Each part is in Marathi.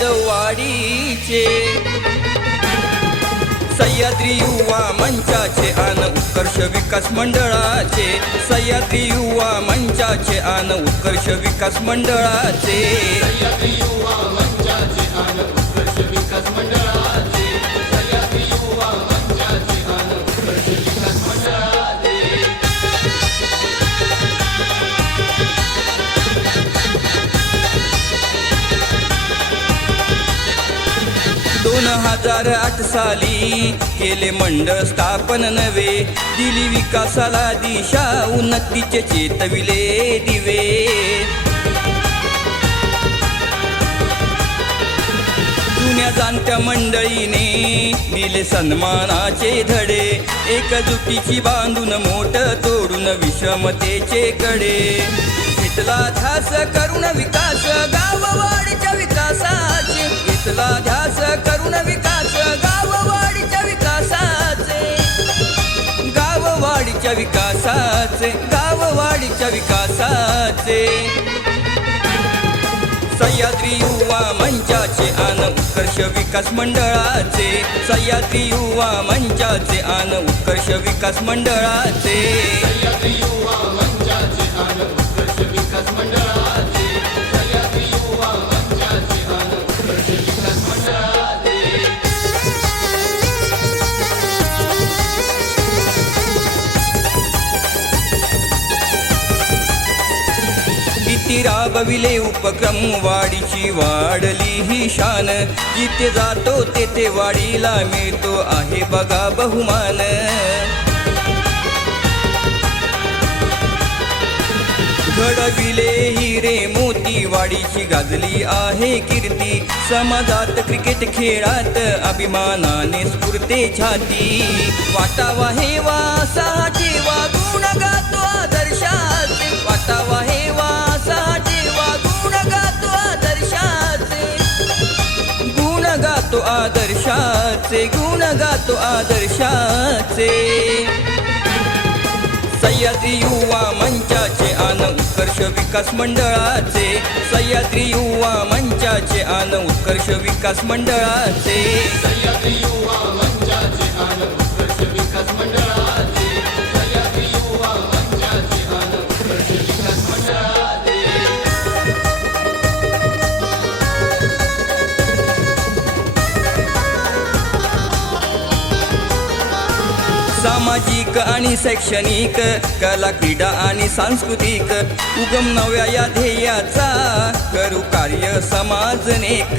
गाजतय जाधव वाडीचे सह्याद्री युवा मंचाचे आन उत्कर्ष विकास मंडळाचे. सह्याद्री युवा मंचाचे आन उत्कर्ष विकास मंडळाचे. दोन हजार आठ साली केले मंडळ स्थापन नवे. दिली विकासाला दिशा उन्नतीचे चेतविले दिवे. जुन्या जाणत्या मंडळीने दिले सन्मानाचे धडे. एकजुटीची बांधून मोठ तोडून विषमतेचे कडे. घेतला ध्यास करून विकास गाववाडीच्या विकासाचे. घेतला ध्यास विकासाचे गाववाडीच्या विकासाचे. सह्याद्री युवा मंचाचे आन उत्कर्ष विकास मंडळाचे. सह्याद्री युवा मंचाचे आन उत्कर्ष विकास मंडळाचे. राबविले उपक्रम वाडीची वाढली ही शान. जिथे जातो तेथे वाडीला मिळतो आहे बघा बहुमान. घडविले हिरे मोती वाडीची गाजली आहे कीर्ती. समाजात क्रिकेट खेळात अभिमानाने स्फुरते छाती. वाटावा हे वासाचे वागुण गातो आदर्शात. वाटावा हे गातो आदर्शाचे गुण गातो आदर्शाचे. सह्याद्री युवा मंचाचे आन उत्कर्ष विकास मंडळाचे. सह्याद्री युवा मंचाचे आन उत्कर्ष विकास मंडळाचे. सामाजिक आणि शैक्षणिक कला क्रीडा आणि सांस्कृतिक. उगम नव्या या ध्येयाचा करू कार्य समाजनेक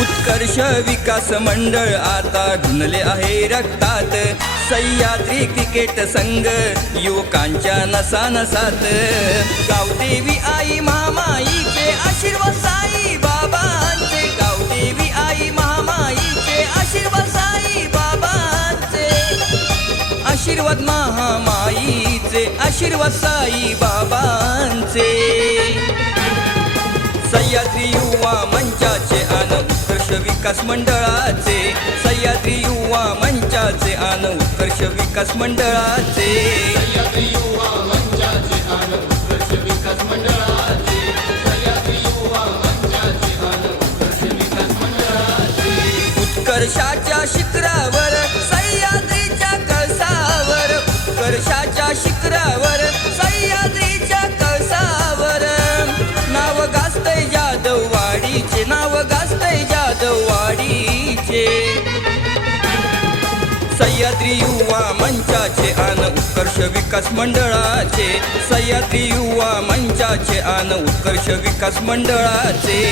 उत्कर्ष विकास मंडळ आता धुनले आहे रक्तात. सह्याद्री क्रिकेट संघ युवकांच्या नसानसात. गावदेवी आई महामाईचे आशीर्वाद साई आशीर्वाद महामाईचे आशीर्वाद साई बाबांचे. सह्याद्री युवा मंचाचे आन उत्कर्ष विकास मंडळाचे. सह्याद्री युवा मंचाचे आन उत्कर्ष विकास मंडळाचे. उत्कर्षाच्या शिखरावर वाडीचे सह्याद्री युवा मंचाचे आन उत्कर्ष विकास मंडळाचे. सह्याद्री युवा मंचाचे आन उत्कर्ष विकास मंडळाचे.